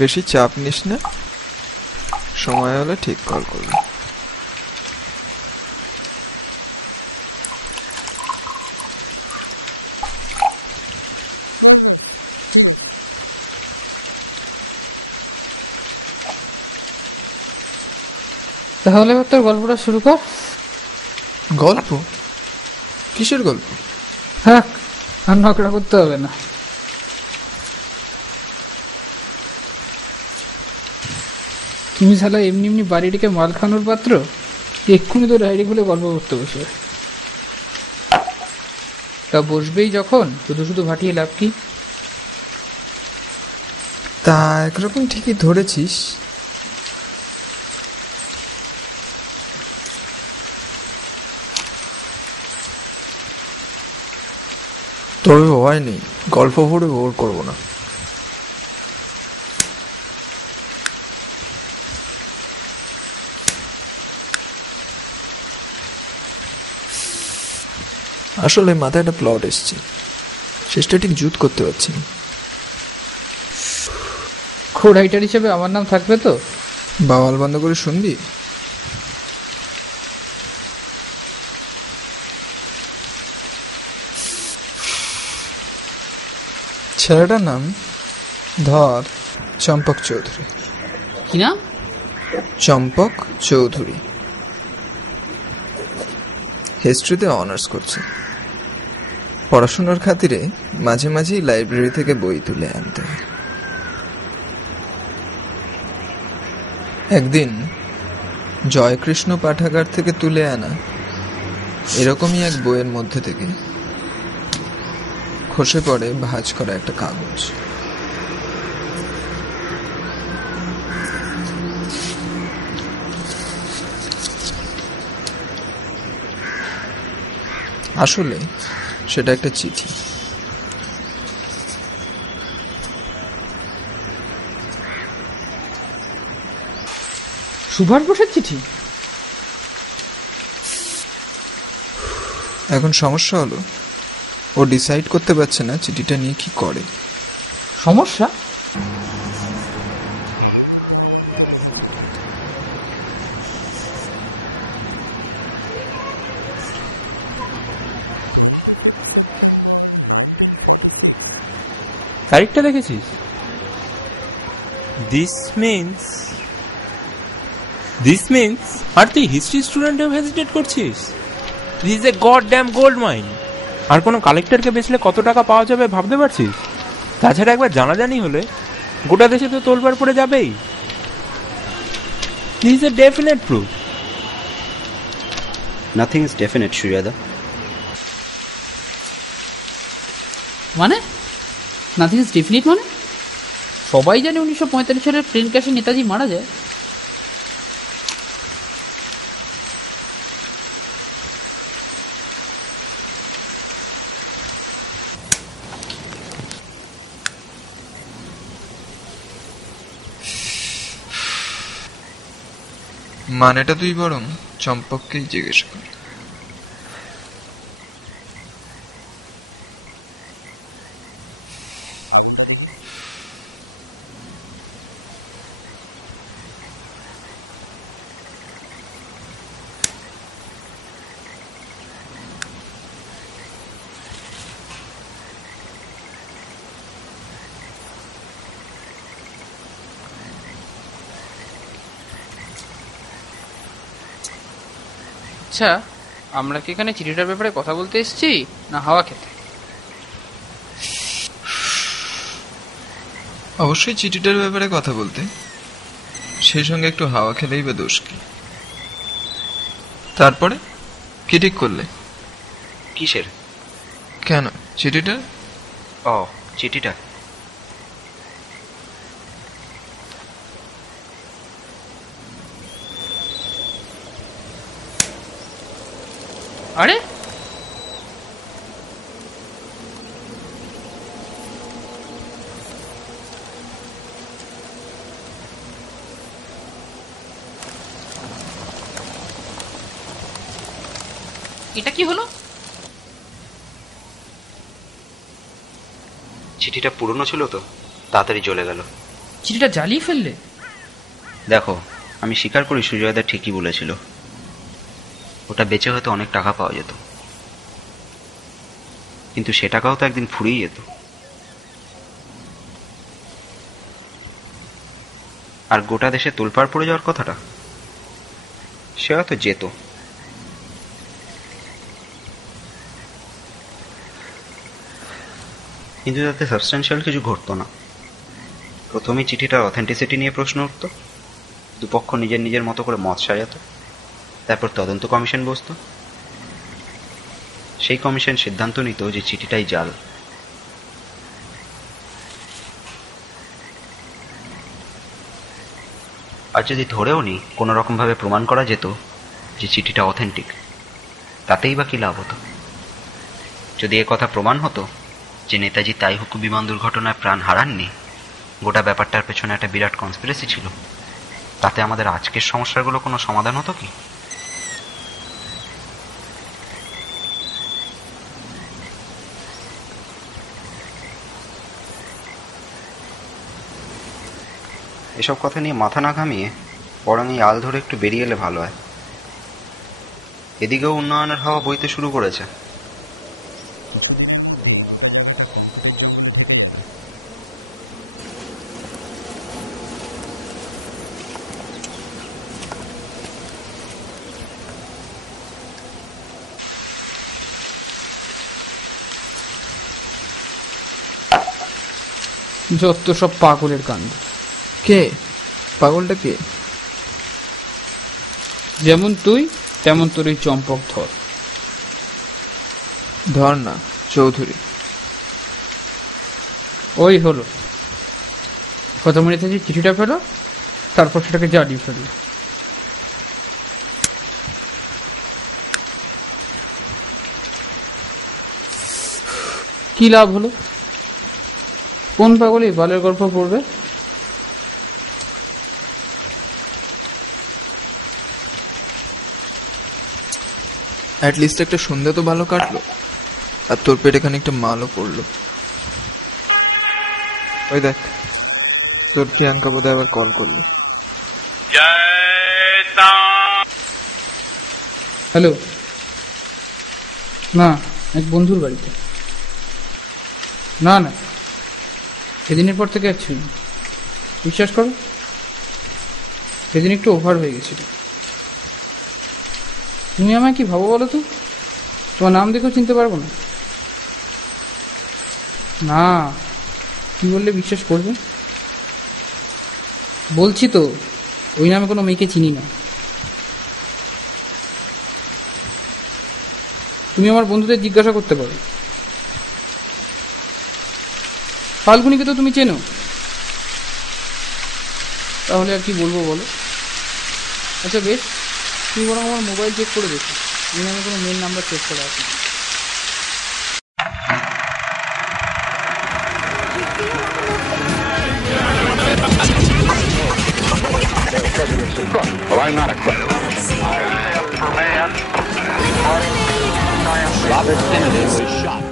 বেশি চাপ নিস না, সময় হলে ঠিক কল করবি। তাহলে তোর গল্পটা শুরু কর। গল্প? কিসের গল্প? হ্যাঁ, আর নকরা করতে হবে না। তুমি শালা এমনি এমনি বাড়িটিকে মাল খানোর পাত্র? এক্ষুনি তো ডায়েরি খুলে গল্প করতে বসবে। তা বসবেই যখন, শুধু শুধু ভাটিয়ে লাভ কি? তা একরকম ঠিকই ধরেছিস। তবে ভয় নেই, গল্প পড়ে বোর করবো না। আসলে মাথায় একটা প্লট এসছে, শেষটা ঠিক জুত করতে পারছি না। খো রাইটার হিসেবে আমার নাম থাকবে তো? বাওয়াল বন্ধ করে শুনবি? ছেলেটার নাম ধর চম্পক চৌধুরী। কি নাম? চম্পক চৌধুরী। হিস্ট্রিতে অনার্স করছে। পড়াশোনার খাতিরে মাঝে মাঝেই লাইব্রেরি থেকে বই তুলে আনতে হয়। একদিন জয়কৃষ্ণ পাঠাগার থেকে তুলে আনা এরকমই এক বইয়ের মধ্যে থেকে খসে পড়ে ভাঁজ করা একটা কাগজ। আসলে সেটা একটা চিঠি। সুভাষ বোসের চিঠি? এখন সমস্যা হলো, ও ডিসাইড করতে পারছে না চিঠিটা নিয়ে কি করে। সমস্যা? তারিখটা দেখেছিস? দিস মিন্স আর তুই হিস্ট্রি স্টুডেন্টেও হেজিটেট করছিস? This is a god damn gold mine. আর কোনো কালেক্টরকে বেচলে কত টাকা পাওয়া যাবে ভাবতে পারছিস? তাছাড়া একবার জানাজানি হলে গোটা দেশে তো তোলবার পড়ে যাবেই। This is A definite proof. Nothing is definite, Shriyada. মানে নাথিং ইজ ডেফিনিট মানে? সবাই জানে 1945 সালের প্লেন ক্র্যাশে নেতাজি মারা যায়। মানেটা তুই বরং চম্পককেই জিজ্ঞেস কর। আচ্ছা, আমরা কি এখানে চিঠিটার ব্যাপারে কথা বলতে এসেছি না হাওয়া খেতে? অবশ্যই চিঠিটার ব্যাপারে কথা বলতে, সেই সঙ্গে একটু হাওয়া খেলেই বা দোষ কি। তারপরে কি ঠিক করলে? কিসের? কেন চিঠিটা? ও, চিঠিটা। আরে এটা কি হলো? চিঠিটা পুরনো ছিল তো, তাড়াতাড়ি চলে গেল। চিঠিটা জ্বালিয়ে ফেললে? দেখো, আমি স্বীকার করি সুজয়দা ঠিকই বলেছিল, ওটা বেচে হয়তো অনেক টাকা পাওয়া যেত, কিন্তু সে টাকাও তো একদিন ফুরিয়ে যেত। আর গোটা দেশে তোলপাড় পড়ে যাওয়ার কথাটা, সে হয়তো যেত, কিন্তু তাতে সাবস্টেন্সিয়াল কিছু ঘটতো না। প্রথমেই চিঠিটার অথেন্টিসিটি নিয়ে প্রশ্ন উঠত, দুপক্ষ নিজের নিজের মতো করে মত সাজাত, তারপর তদন্ত কমিশন বসত, সেই কমিশন সিদ্ধান্ত নিত যে চিঠিটাই জাল। আর যদি ধরেও নি কোনো রকমভাবে প্রমাণ করা যেত যে চিঠিটা অথেন্টিক, তাতেই বা কি লাভ হতো? যদি এ কথা প্রমাণ হতো যে নেতাজি তাইহুকু বিমান দুর্ঘটনায় প্রাণ হারাননি, গোটা ব্যাপারটার পেছনে একটা বিরাট কনস্পিরেসি ছিল, তাতে আমাদের আজকের সমস্যাগুলো কোনো সমাধান হতো কি? এসব কথা নিয়ে মাথা না ঘামিয়ে বরং এই আল ধরে একটু বেরিয়ে এলে ভালো হয়। এদিকেও উন্নয়নের হাওয়া বইতে শুরু করেছে। যত সব পাগলের কাণ্ড। কে পাগলটা? কে? যেমন তুই তেমন তোর এই চম্পক ধর। ধর না, চৌধুরী। ওই হলো প্রথমে নেতাজি চিঠিটা ফেলো, তারপর সেটাকে জ্বালিয়ে ফেললো। কি লাভ হলো? কোন পাগল এই বালের গল্প পড়বে? অ্যাটলিস্ট একটা সন্ধ্যা তো ভালো কাটলো, আর তোর পেটে খানিকটা মালও পড়লো। ওই দেখ, তোর প্রিয়াঙ্কা বোধহয় আবার কল করলো। হ্যালো, না এক বন্ধুর বাড়িতে। না না, সেদিনের পর থেকে আর ছুঁই। বিশ্বাস করো, সেদিন একটু ওভার হয়ে গেছিল। তুমি আমায় কি ভাবো বলো তো? তোমার নাম দেখেও চিনতে পারবো না। না, কি বললে বিশ্বাস করবে? বলছি তো, ওই নামে কোনো মেয়েকে চিনি না। তুমি আমার বন্ধুদের জিজ্ঞাসা করতে পারো। ফাল্গুনিকে তো তুমি চেনো, তাহলে আর কি বলবো বলো? আচ্ছা বেশ, তুমি বরং আমার মোবাইল চেক করে দেখো, এই নামে কোনো মেল নাম্বার চেক করা আছে। Well, I'm not a crook. Robert Kennedy was shot.